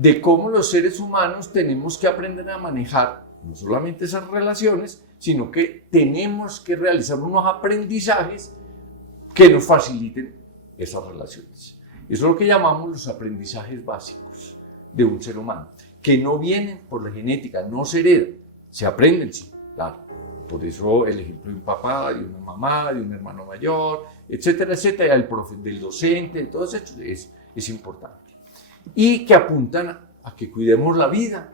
de cómo los seres humanos tenemos que aprender a manejar no solamente esas relaciones, sino que tenemos que realizar unos aprendizajes que nos faciliten esas relaciones. Eso es lo que llamamos los aprendizajes básicos de un ser humano, que no vienen por la genética, no se heredan, se aprenden, sí, claro. Por eso el ejemplo de un papá, de una mamá, de un hermano mayor, etcétera, etcétera, del docente, todo eso es importante. Y que apuntan a que cuidemos la vida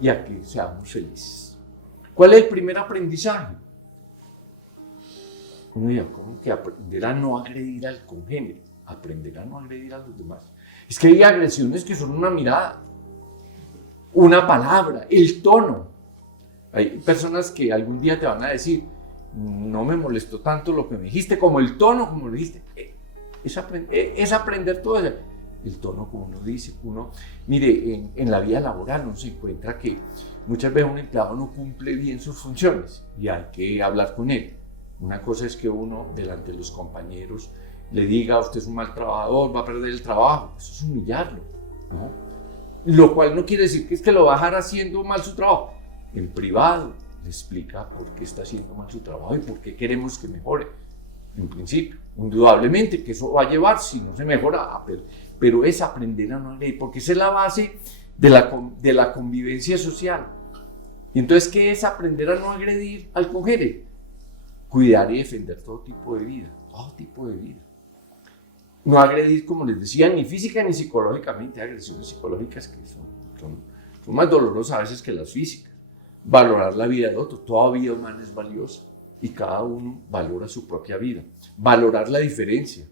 y a que seamos felices. ¿Cuál es el primer aprendizaje? Uno dirá, ¿cómo que aprender a no agredir al congénere? Aprender a no agredir a los demás. Es que hay agresiones que son una mirada, una palabra, el tono. Hay personas que algún día te van a decir, no me molestó tanto lo que me dijiste, como el tono, como lo dijiste. Es aprender todo eso. El tono, como uno dice, mire, en la vida laboral uno se encuentra que muchas veces un empleado no cumple bien sus funciones y hay que hablar con él. Una cosa es que uno, delante de los compañeros, le diga, usted es un mal trabajador, va a perder el trabajo. Eso es humillarlo, ¿no? Lo cual no quiere decir que es que lo va a dejar haciendo mal su trabajo. En privado le explica por qué está haciendo mal su trabajo y por qué queremos que mejore. En principio, indudablemente que eso va a llevar, si no se mejora, a perder. Pero es aprender a no agredir, porque esa es la base de la convivencia social. Y entonces, ¿qué es aprender a no agredir al congénere? Cuidar y defender todo tipo de vida, No agredir, como les decía, ni física ni psicológicamente. Hay agresiones psicológicas que son más dolorosas a veces que las físicas. Valorar la vida del otro, toda vida humana es valiosa y cada uno valora su propia vida. Valorar la diferencia.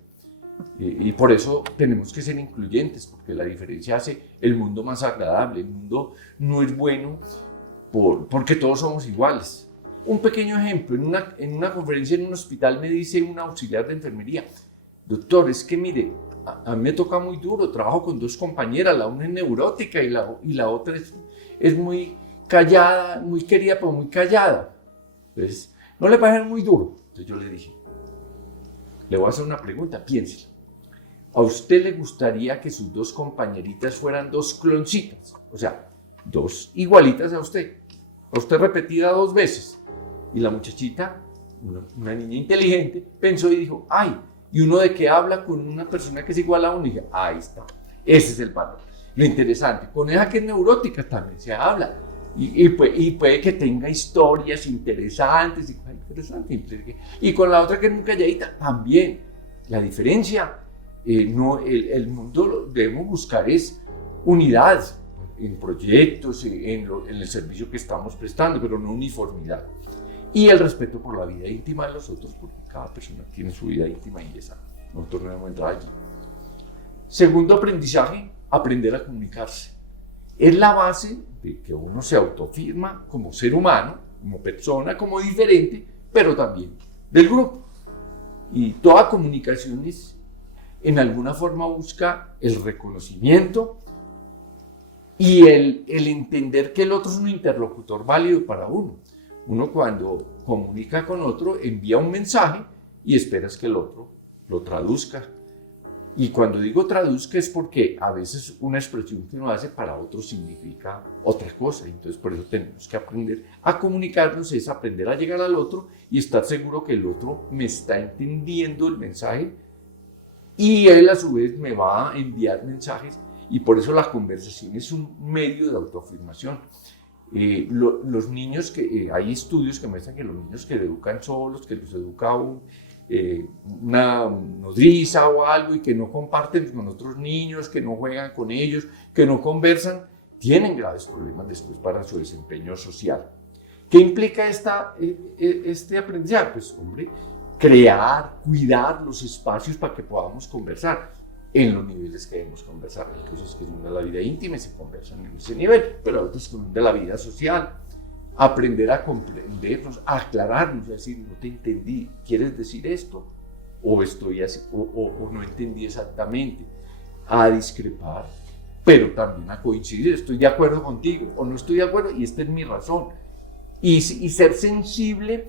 Y por eso tenemos que ser incluyentes, porque la diferencia hace el mundo más agradable. El mundo no es bueno porque todos somos iguales. Un pequeño ejemplo, en una conferencia en un hospital me dice un auxiliar de enfermería, doctor, es que mire, a mí me toca muy duro, trabajo con dos compañeras, la una es neurótica y la otra es muy callada, muy querida, pero muy callada. Entonces, ¿no le parece muy duro? Entonces yo le dije, le voy a hacer una pregunta, piénsela. ¿A usted le gustaría que sus dos compañeritas fueran dos cloncitas? O sea, dos igualitas a usted repetida 2 veces. Y la muchachita, una niña inteligente, pensó y dijo, ay, ¿y uno de qué habla con una persona que es igual a uno? Y dije, ahí está, ese es el valor. Lo interesante, con esa que es neurótica también se habla. Y puede que tenga historias interesantes, y con la otra que es muy calladita también. La diferencia, el mundo debemos buscar es unidad en proyectos, en el servicio que estamos prestando, pero no uniformidad. Y el respeto por la vida íntima de los otros, porque cada persona tiene su vida íntima y esa nosotros no debemos entrar allí. Segundo aprendizaje, aprender a comunicarse. Es la base de que uno se autoafirma como ser humano, como persona, como diferente, pero también del grupo. Y toda comunicación en alguna forma busca el reconocimiento y el entender que el otro es un interlocutor válido para uno. Uno cuando comunica con otro envía un mensaje y esperas que el otro lo traduzca. Y cuando digo traduzca es porque a veces una expresión que uno hace para otro significa otra cosa. Entonces por eso tenemos que aprender a comunicarnos, es aprender a llegar al otro y estar seguro que el otro me está entendiendo el mensaje y él a su vez me va a enviar mensajes. Y por eso la conversación es un medio de autoafirmación. Los niños, hay estudios que muestran que los niños que educan solos, que los educa una nodriza o algo y que no comparten con otros niños, que no juegan con ellos, que no conversan, tienen graves problemas después para su desempeño social. ¿Qué implica este aprendizaje? Pues, hombre, crear, cuidar los espacios para que podamos conversar en los niveles que debemos conversar. Hay cosas que son de la vida íntima y se conversan en ese nivel, pero otras que son de la vida social. Aprender a comprendernos, a aclararnos, a decir, no te entendí, ¿quieres decir esto? O estoy así, o no entendí exactamente. A discrepar, pero también a coincidir, estoy de acuerdo contigo o no estoy de acuerdo y esta es mi razón. Y ser sensible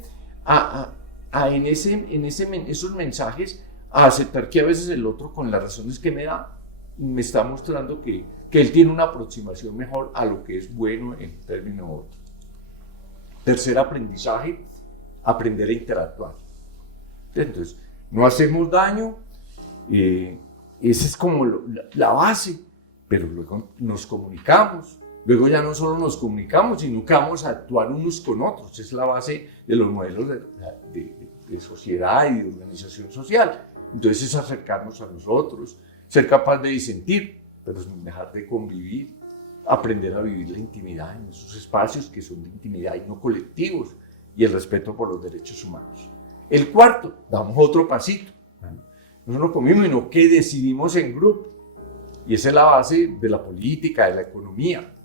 en esos mensajes, a aceptar que a veces el otro con las razones que me da me está mostrando que él tiene una aproximación mejor a lo que es bueno en términos de otro. Tercer aprendizaje, aprender a interactuar. Entonces, no hacemos daño, esa es como la base, pero luego nos comunicamos. Luego ya no solo nos comunicamos, sino que vamos a actuar unos con otros. Es la base de los modelos de sociedad y de organización social. Entonces es acercarnos a nosotros, ser capaz de disentir, pero sin dejar de convivir, aprender a vivir la intimidad en esos espacios que son de intimidad y no colectivos, y el respeto por los derechos humanos. El cuarto, damos otro pasito. No nos comimos, sino que decidimos en grupo. Y esa es la base de la política, de la economía.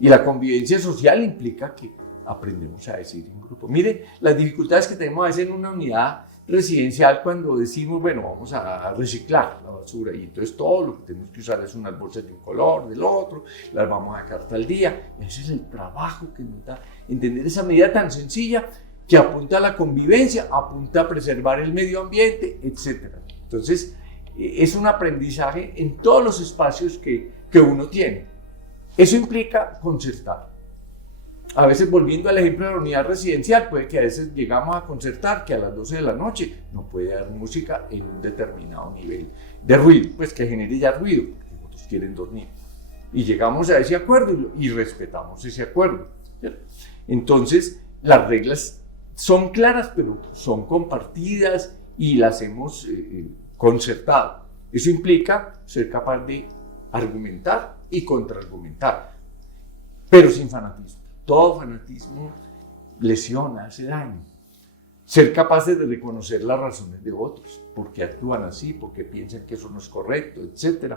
Y la convivencia social implica que aprendemos a decidir en grupo. Mire, las dificultades que tenemos a veces en una unidad residencial cuando decimos, bueno, vamos a reciclar la basura y entonces todo lo que tenemos que usar es unas bolsas de un color, del otro, las vamos a sacar tal día. Ese es el trabajo que nos da entender esa medida tan sencilla que apunta a la convivencia, apunta a preservar el medio ambiente, etc. Entonces, es un aprendizaje en todos los espacios que uno tiene. Eso implica concertar. A veces, volviendo al ejemplo de la unidad residencial, puede que a veces llegamos a concertar que a las 12 de la noche no puede haber música en un determinado nivel de ruido, pues que genere ya ruido, porque otros quieren dormir. Y llegamos a ese acuerdo y respetamos ese acuerdo, ¿cierto? Entonces, las reglas son claras, pero son compartidas y las hemos concertado. Eso implica ser capaz de argumentar y contraargumentar, pero sin fanatismo. Todo fanatismo lesiona, hace daño. Ser capaces de reconocer las razones de otros, por qué actúan así, por qué piensan que eso no es correcto, etc.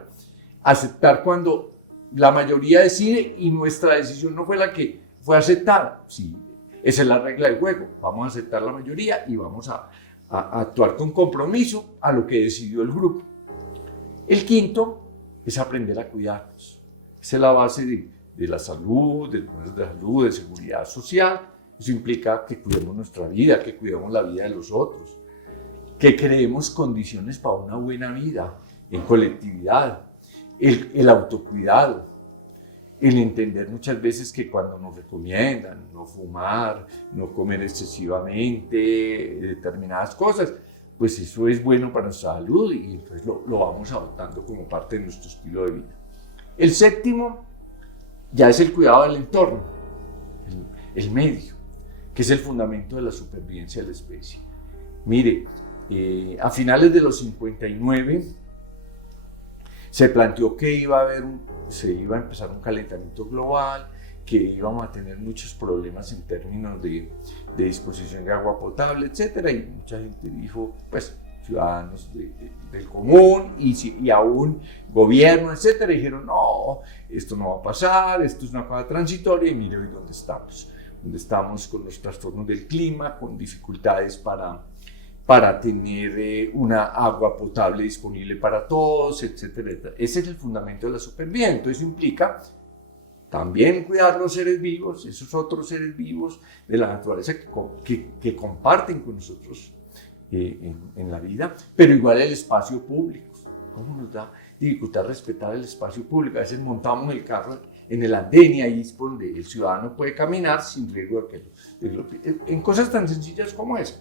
Aceptar cuando la mayoría decide y nuestra decisión no fue la que fue aceptada. Sí, esa es la regla del juego. Vamos a aceptar la mayoría y vamos a actuar con compromiso a lo que decidió el grupo. El quinto es aprender a cuidarnos. Esa es la base de la salud, de seguridad social. Eso implica que cuidemos nuestra vida, que cuidemos la vida de los otros, que creemos condiciones para una buena vida en colectividad, el autocuidado, el entender muchas veces que cuando nos recomiendan no fumar, no comer excesivamente, determinadas cosas, pues eso es bueno para nuestra salud y entonces lo vamos adoptando como parte de nuestro estilo de vida. El séptimo ya es el cuidado del entorno, el medio, que es el fundamento de la supervivencia de la especie. Mire, a finales de los 59 se planteó que se iba a empezar un calentamiento global, que íbamos a tener muchos problemas en términos de disposición de agua potable, etc. Y mucha gente dijo, pues, ciudadanos del común y aún gobierno, etc. dijeron, no, esto no va a pasar, esto es una cosa transitoria y mire hoy dónde estamos. Donde estamos con los trastornos del clima, con dificultades para tener una agua potable disponible para todos, etc. Ese es el fundamento de la supervivencia. Eso implica también cuidar los seres vivos, esos otros seres vivos de la naturaleza que comparten con nosotros en la vida, pero igual el espacio público. ¿Cómo nos da dificultad respetar el espacio público? A veces montamos el carro en el andén y ahí es por donde el ciudadano puede caminar sin riesgo en cosas tan sencillas como esa.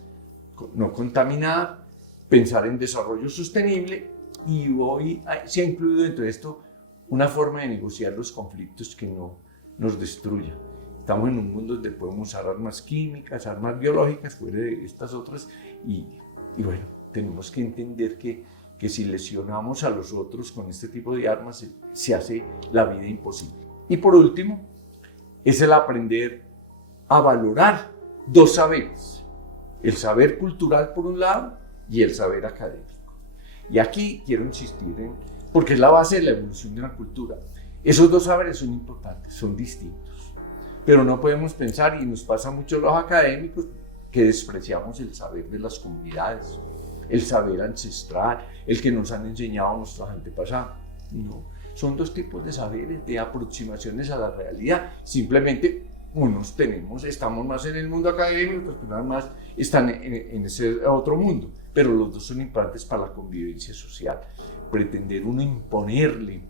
No contaminar, pensar en desarrollo sostenible y hoy se ha incluido dentro de esto una forma de negociar los conflictos que no nos destruya. Estamos en un mundo donde podemos usar armas químicas, armas biológicas, fuera de estas otras, y bueno, tenemos que entender que si lesionamos a los otros con este tipo de armas, se hace la vida imposible. Y por último, es el aprender a valorar dos saberes, el saber cultural por un lado y el saber académico. Y aquí quiero insistir porque es la base de la evolución de la cultura. Esos dos saberes son importantes, son distintos. Pero no podemos pensar, y nos pasa mucho a los académicos, que despreciamos el saber de las comunidades, el saber ancestral, el que nos han enseñado nuestros antepasados. No, son dos tipos de saberes, de aproximaciones a la realidad. Simplemente unos estamos más en el mundo académico, otras personas más están en ese otro mundo, pero los dos son importantes para la convivencia social. Pretender uno imponerle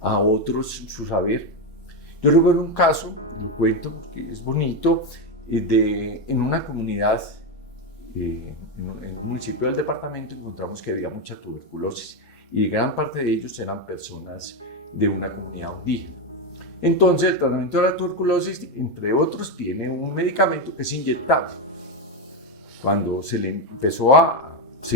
a otros su saber. Yo recuerdo un caso, lo cuento porque es bonito, en una comunidad, en un municipio del departamento, encontramos que había mucha tuberculosis y gran parte de ellos eran personas de una comunidad indígena. Entonces el tratamiento de la tuberculosis, entre otros, tiene un medicamento que es inyectable. Cuando se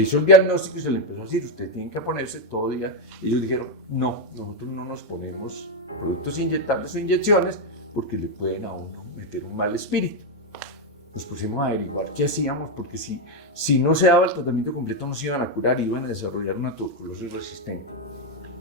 hizo el diagnóstico y se le empezó a decir, usted tiene que ponerse todo día, ellos dijeron, no, nosotros no nos ponemos productos inyectables o inyecciones porque le pueden a uno meter un mal espíritu. Nos pusimos a averiguar qué hacíamos, porque si no se daba el tratamiento completo no se iban a curar, iban a desarrollar una tuberculosis resistente.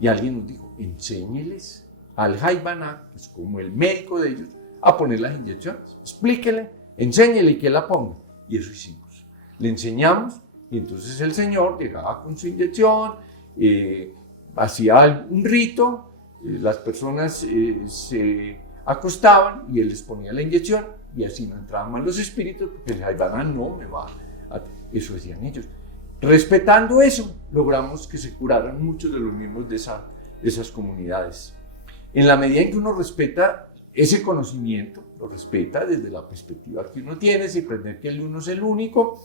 Y alguien nos dijo, enséñeles al Jaibaná, que es como el médico de ellos, a poner las inyecciones. Explíquele, enséñele y que la ponga. Y eso hicimos. Le enseñamos y entonces el señor llegaba con su inyección, hacía un rito, las personas se acostaban y él les ponía la inyección y así no entraban más los espíritus porque el Jaibaná no me va a... Eso decían ellos. Respetando eso, logramos que se curaran muchos de los mismos de esas comunidades. En la medida en que uno respeta ese conocimiento, lo respeta desde la perspectiva que uno tiene, sin pretender que el uno es el único,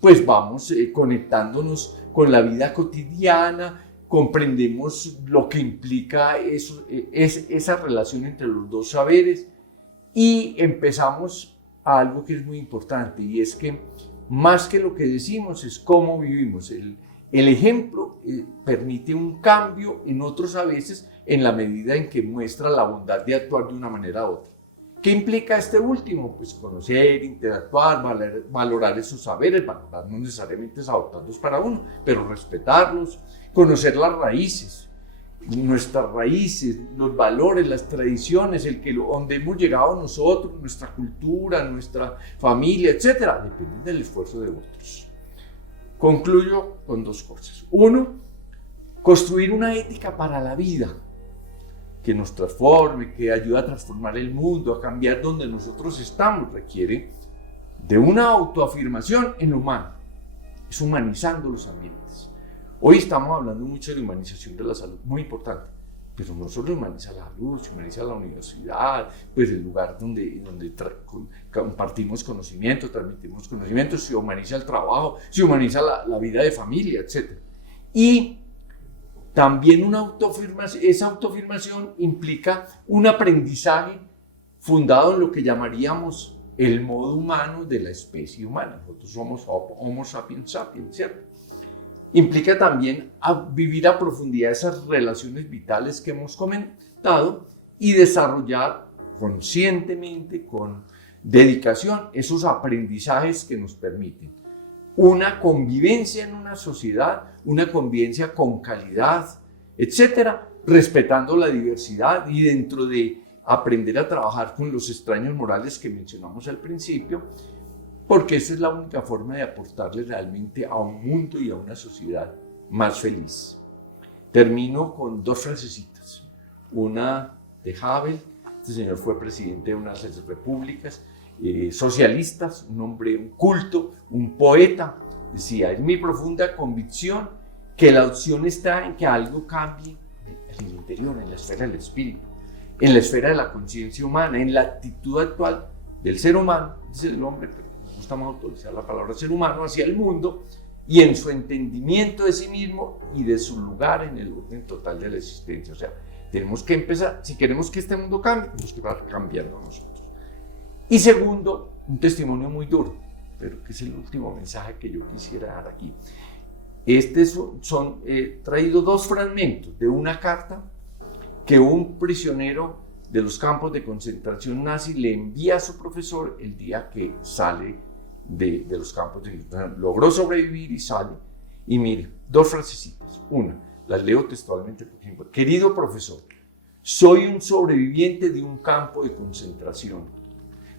pues vamos conectándonos con la vida cotidiana, comprendemos lo que implica esa relación entre los dos saberes y empezamos a algo que es muy importante, y es que más que lo que decimos es cómo vivimos. El ejemplo permite un cambio en otros a veces en la medida en que muestra la bondad de actuar de una manera u otra. ¿Qué implica este último? Pues conocer, interactuar, valorar esos saberes, valorar no necesariamente es adoptarlos para uno, pero respetarlos, conocer las raíces, nuestras raíces, los valores, las tradiciones, donde hemos llegado nosotros, nuestra cultura, nuestra familia, etc. Depende del esfuerzo de otros. Concluyo con dos cosas. Uno, construir una ética para la vida que nos transforme, que ayude a transformar el mundo, a cambiar donde nosotros estamos, requiere de una autoafirmación en lo humano. Es humanizando los ambientes. Hoy estamos hablando mucho de humanización de la salud, muy importante, pero no solo humaniza la salud, se humaniza la universidad, pues el lugar donde compartimos conocimiento, transmitimos conocimiento, se humaniza el trabajo, se humaniza la vida de familia, etc. Y también esa autoafirmación implica un aprendizaje fundado en lo que llamaríamos el modo humano de la especie humana. Nosotros somos Homo sapiens sapiens, ¿cierto? Implica también vivir a profundidad esas relaciones vitales que hemos comentado y desarrollar conscientemente, con dedicación, esos aprendizajes que nos permiten una convivencia en una sociedad, una convivencia con calidad, etcétera, respetando la diversidad y dentro de aprender a trabajar con los extraños morales que mencionamos al principio, porque esa es la única forma de aportarle realmente a un mundo y a una sociedad más feliz. Termino con dos frasecitas. Una de Havel, este señor fue presidente de unas repúblicas socialistas, un hombre culto, un poeta, decía, es mi profunda convicción que la opción está en que algo cambie en el interior, en la esfera del espíritu, en la esfera de la conciencia humana, en la actitud actual del ser humano, dice el hombre, pero me gusta más utilizar la palabra ser humano, hacia el mundo y en su entendimiento de sí mismo y de su lugar en el orden total de la existencia. O sea, tenemos que empezar, si queremos que este mundo cambie, tenemos que estar cambiando nosotros. Y segundo, un testimonio muy duro, pero que es el último mensaje que yo quisiera dar aquí. He traído dos fragmentos de una carta que un prisionero de los campos de concentración nazi le envía a su profesor el día que sale de los campos de concentración. Logró sobrevivir y sale. Y mire, dos frasecitas. Una, las leo textualmente, por ejemplo. Querido profesor, soy un sobreviviente de un campo de concentración.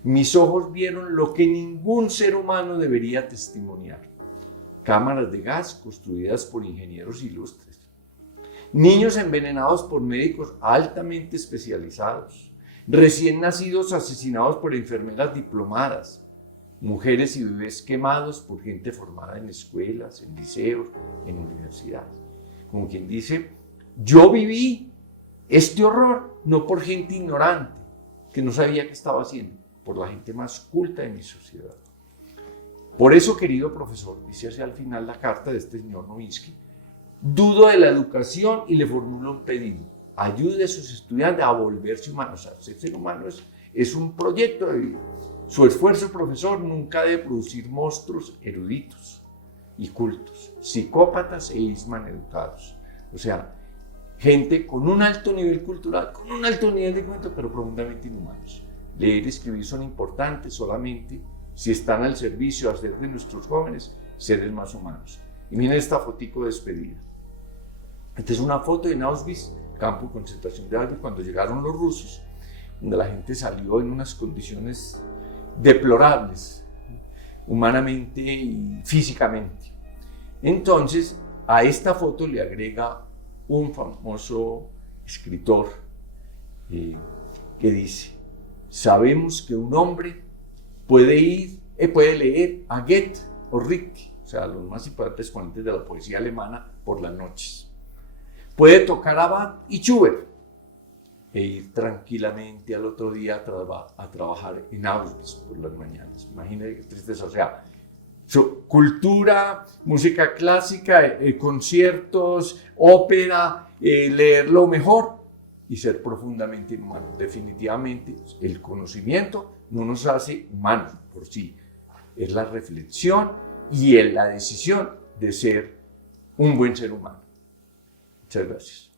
Mis ojos vieron lo que ningún ser humano debería testimoniar. Cámaras de gas construidas por ingenieros ilustres. Niños envenenados por médicos altamente especializados. recién nacidos asesinados por enfermeras diplomadas, mujeres y bebés quemados por gente formada en escuelas, en liceos, en universidades. Como quien dice, yo viví este horror no por gente ignorante que no sabía qué estaba haciendo, por la gente más culta de mi sociedad. Por eso, querido profesor, dice hacia al final la carta de este señor Novinsky, dudo de la educación y le formulo un pedido. Ayude a sus estudiantes a volverse humanos. O sea, ser ser humano es un proyecto de vida. Su esfuerzo, profesor, nunca debe producir monstruos eruditos y cultos, psicópatas e maleducados. O sea, gente con un alto nivel cultural, con un alto nivel de cuento, pero profundamente inhumanos. Leer y escribir son importantes solamente si están al servicio de hacer de nuestros jóvenes seres más humanos. Y miren esta fotico de despedida. Esta es una foto en Auschwitz, campo de concentración de Auschwitz, cuando llegaron los rusos, donde la gente salió en unas condiciones deplorables, humanamente y físicamente. Entonces, a esta foto le agrega un famoso escritor que dice, sabemos que un hombre puede leer a Goethe o Rilke, o sea, los más importantes exponentes de la poesía alemana, por las noches. Puede tocar a Bach y Schubert e ir tranquilamente al otro día a trabajar en Auschwitz por las mañanas. Imagínense qué tristeza, o sea, cultura, música clásica, conciertos, ópera, leer lo mejor y ser profundamente inhumano. Definitivamente, el conocimiento no nos hace humanos por sí, es la reflexión y la decisión de ser un buen ser humano. Muchas gracias.